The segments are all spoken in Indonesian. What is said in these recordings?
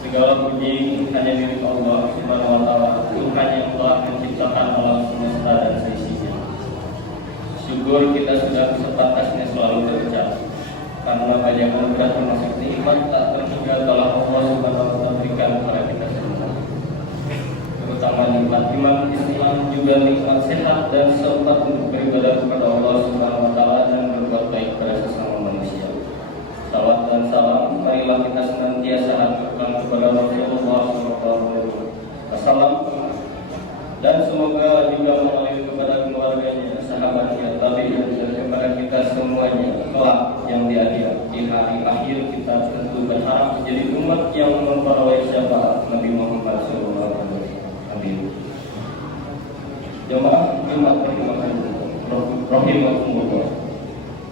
Segala puji hanya milik Allah Subhanahu wa taala, Tuhan yang telah menciptakan alam semesta dan seisinya. Syukur kita sudah sepantasnya selalu berucap, karena banyak anugerah termasuk nikmat tak terhingga telah Allah Subhanahu wa taala berikan kepada kita semua. Terutama nikmat iman Islam, juga nikmat sehat dan sempat untuk beribadah kepada Allah Subhanahu wa taala dan berbuat baik kepada sesama manusia. Salawat dan salam, marilah kita senantiasa haturkan kepada Rasulullah SAW, dan semoga juga mengalir kepada keluarganya, sahabatnya, tabi'in, dan kepada kita semuanya kelak yang di hari akhir kita tentu berharap menjadi umat yang memperoleh syafaat Nabi Muhammad SAW. Amin. Jemaah Jumat rahimahumullah.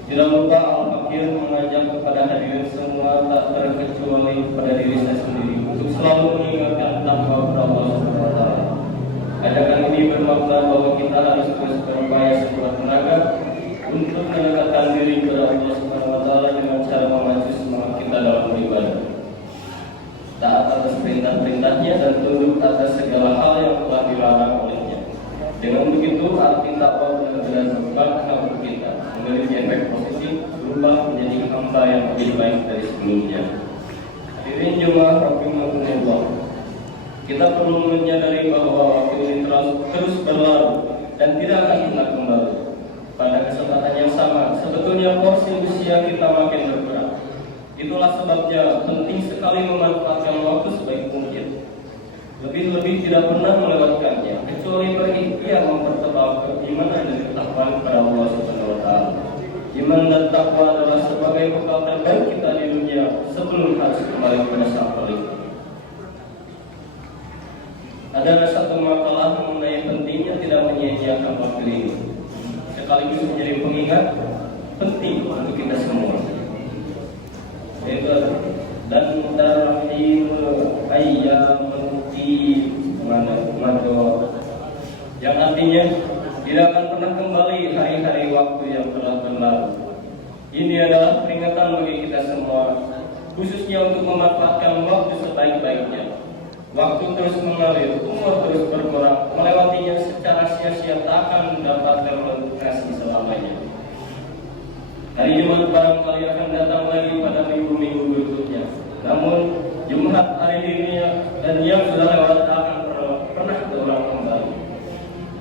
Tidak lupa Al-Fakir mengajak kepada hadirin semua tak terkecuali pada diri saya sendiri untuk selalu mengingatkan takwa kepada Allah Subhanahu wa taala. Ajakan ini bermakna bahwa kita harus terus berupaya sekuat tenaga untuk mendekatkan diri kepada Allah Subhanahu wa taala dengan cara memacu semangat kita dalam beribadah. Taat atas perintah-perintahnya dan tunduk atas segala hal yang telah dilarang olehnya. Dengan begitu arti takwa benar-benar berkembang untuk kita, memiliki efek positif berubah menjadi hamba yang lebih baik dari sebelumnya. Hadirin jemaah rahimahumullah, kita perlu menyadari bahwa waktu ini terus berlalu dan tidak akan pernah kembali. Pada kesempatan yang sama, sebetulnya porsi usia kita makin berkurang. Itulah sebabnya penting sekali memanfaatkan waktu sebaik mungkin. Lebih-lebih tidak pernah melewatkannya, kecuali berikhtiar mempertebal keimanan dan ketakwaan kepada Allah Subhanahu wa taala. Iman dan takwa adalah sebagai bekal terbaik kita di dunia sebelum harus kembali kepada Sang Pencipta. Ada satu makalah mengenai pentingnya tidak menyia-nyiakan waktu ini, sekaligus menjadi pengingat penting untuk kita semua. Yaitu dan tarhim ayyam mado, yang artinya tidak akan pernah kembali hari-hari waktu yang telah berlalu. Ini adalah peringatan bagi kita semua, khususnya untuk memanfaatkan waktu sebaik-baiknya. Waktu terus mengalir, umur terus berkurang, melewatinya secara sia-sia tak akan dapat terlunasi selamanya. Hari Jumat barangkali akan datang lagi pada minggu-minggu berikutnya. Namun Jumat hari ini dan yang sudah lewat akan pernah terulang kembali.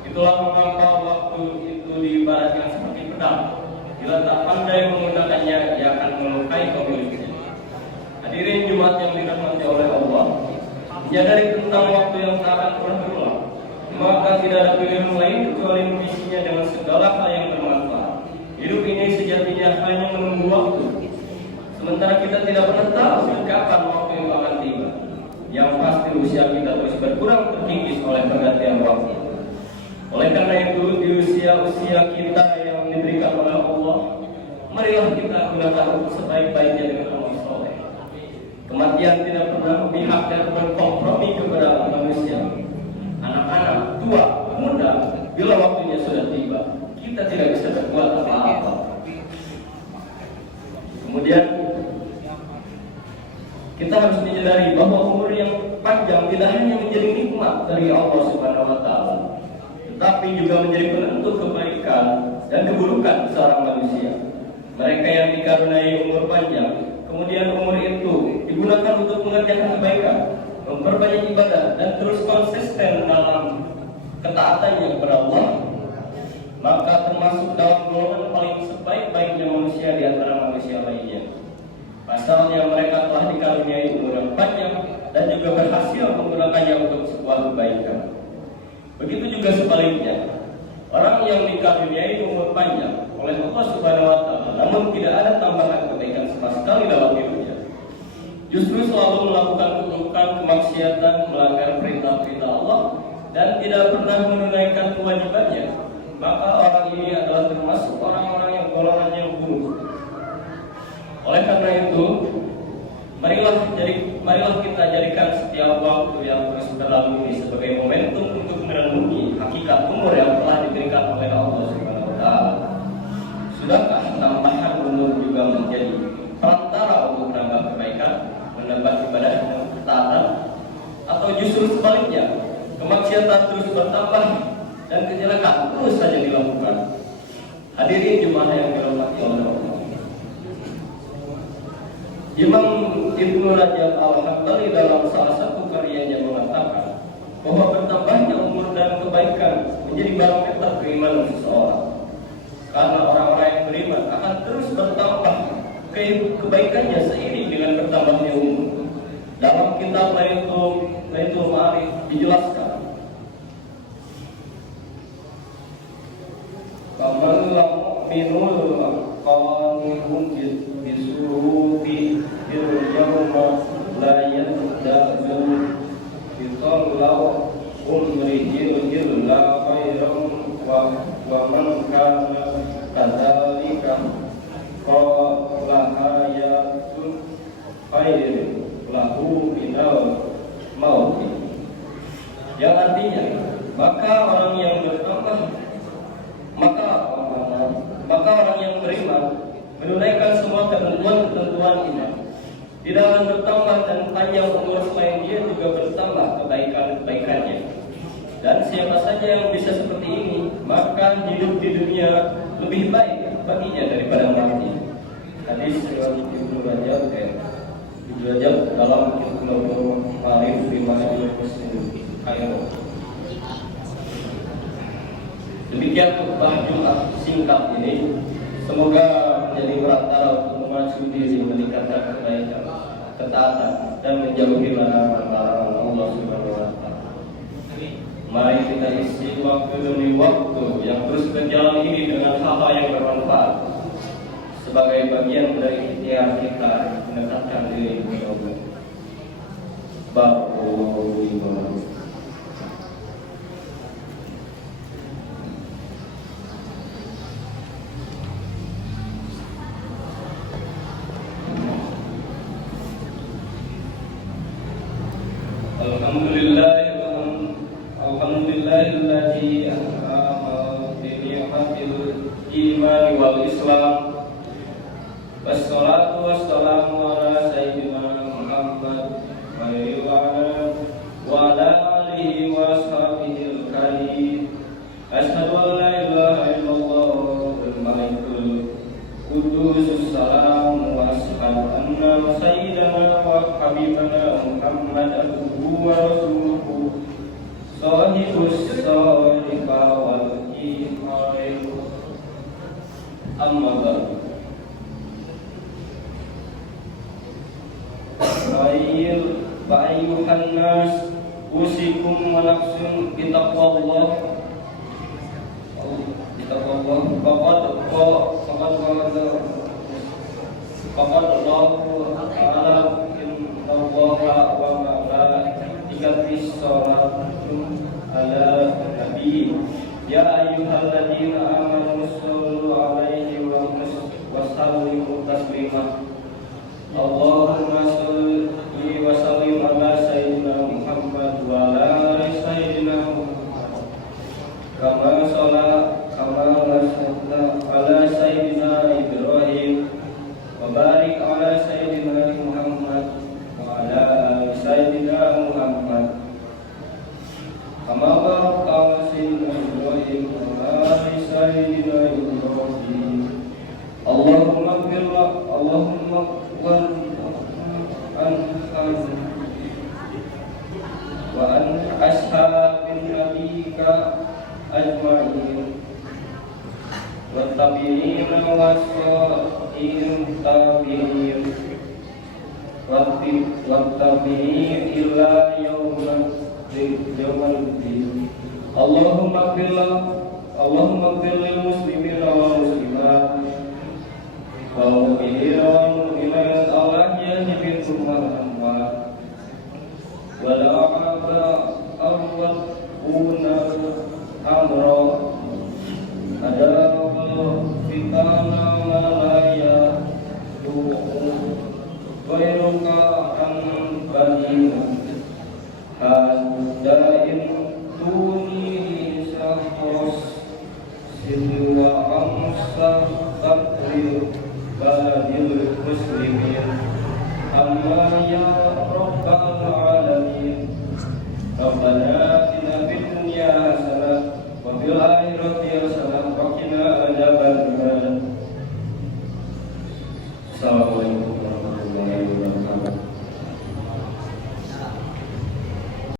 Itulah mengapa waktu itu diibaratkan seperti pedang. Bila tak pandai menggunakannya, ia akan melukai pemiliknya. Hadirin Jumat yang dirahmati oleh Allah, menyadari tentang waktu yang tak akan pernah berulang, maka tidak ada pilihan lain kecuali mengisinya dengan segala hal yang bermanfaat. Hidup ini sejatinya hanya menunggu waktu. Sementara kita tidak pernah tahu kapan waktu itu akan tiba. Yang pasti usia kita terus berkurang terkikis oleh pergantian waktu. Oleh karena itu, di usia-usia kita yang diberikan oleh Allah, marilah kita gunakan untuk sebaik-baiknya dengan amal soleh. Kematian tidak pernah memihak dan berkompromi kepada manusia. Anak-anak, tua, muda, bila waktunya sudah tiba, kita tidak yang tidak hanya menjadi nikmat dari Allah Subhanahu wa taala, tetapi juga menjadi penentu kebaikan dan keburukan seorang manusia. Mereka yang dikaruniai umur panjang, kemudian umur itu digunakan untuk mengerjakan kebaikan, memperbanyak ibadah, dan terus konsisten dalam ketaatannya kepada Allah, maka termasuk dalam golongan paling sebaik-baiknya manusia di antara manusia lainnya. Pasalnya mereka telah dikaruniai umur yang panjang dan juga berhasil menggunakannya untuk sebuah kebaikan. Begitu juga sebaliknya, orang yang dikaruniai umur panjang oleh Allah Subhanahu wa taala namun tidak ada tambahan kebaikan sama sekali dalam hidupnya, justru selalu melakukan keburukan, kemaksiatan, melanggar perintah-perintah Allah dan tidak pernah menunaikan kewajibannya, maka orang ini adalah termasuk orang-orang yang golongannya buruk. Oleh karena itu, marilah kita jadikan setiap waktu yang terus berlalu ini sebagai momentum untuk merenungi hakikat umur yang telah diberikan oleh Allah Subhanahu wa taala. Sudahkah tambahan umur juga menjadi perantara untuk menambah kebaikan, menambah ibadah dan ketaatan, atau justru sebaliknya, kemaksiatan terus bertambah dan kejelekan terus saja dilakukan? Hadirin jemaah yang dirahmati Allah. Imam Ibnu Rajab Al-Hambali dalam salah satu karyanya mengatakan bahwa bertambahnya umur dan kebaikan menjadi barometer keimanan seseorang. Karena orang-orang yang beriman akan terus bertambah kebaikannya seiring dengan bertambahnya umur. Dalam kitab Lailatul Ma'arif dijelaskan, "Faman lam minul qawmihum bisuruti yawma la yadzu bitallahu umrihi illa khairan wa man kana kadzalika qala hayatun khair lahu minal mauti." Yang artinya, maka orang yang beriman menunaikan semua ketentuan iman. Tidak akan bertambah dan panjang umur selain dia juga bertambah kebaikannya. Dan siapa saja yang bisa seperti ini, maka hidup di dunia lebih baik baginya daripada mati. Hadis Ibnu Rajab dalam Kitabul Ma'arif di Masjid Kairo. Demikian khutbah Jumat singkat ini, semoga menjadi perantara untuk memacu diri, meningkatkan kebaikan, ketaatan, dan menjauhi larangan-larangan Allah Subhanahu wa taala. Mari kita isi waktu demi waktu yang terus berjalan ini dengan hal-hal yang bermanfaat sebagai bagian dari ikhtiar kita mendekatkan diri kepada Allah. Barakallahu fiikum. Alhamdulillahilladzi an'ama bi ni'matil iman wal islam. Wassalatu wassalamu ala sayyidina Muhammad wa ala alihi wa ashabihi al-karim. Asyhadu an la ilaha illallah wal malikul qudusus salam wa asyhadu anna sayyidana wa habibana Muhammad abduhu wa rasuluhu sahibus sadiqa wal iman. Amma ba'du. Ayuhan nas, usikum wa nafsun bitaqwallah. Faqad Allahu ta'ala innallaha wa malaikatahu sholatu ala nabi. Ya ayyuhalladzina amanu shollu alaihi wa sallimu taslima. Allahumma sholli wa sallim ala sayyidina Muhammad wa ala ali sayyidina Muhammad kama ala sayyidina Ibrahim wa barik ala sayyidina Muhammad wa ala ali sayyidina Muhammad كما باركت على سيدنا إبراهيم وعلى آل سيدنا إبراهيم اللهم اغفر وعن أصحاب نبيك أجمعين والتابعين والتابعين والتابعين إلى يوم الدين اللهم اغفر للمسلمين والمسلمات والمؤمنين والمؤمنات الأحياء منهم والأموات ولا أرواحون أمرا أدار فتانا ما لا يدعو غيرك عن بدينا هدائم دوني سخص سلوى أمسر تقرير بلد المسلمين أما يا رب العالمين ربنا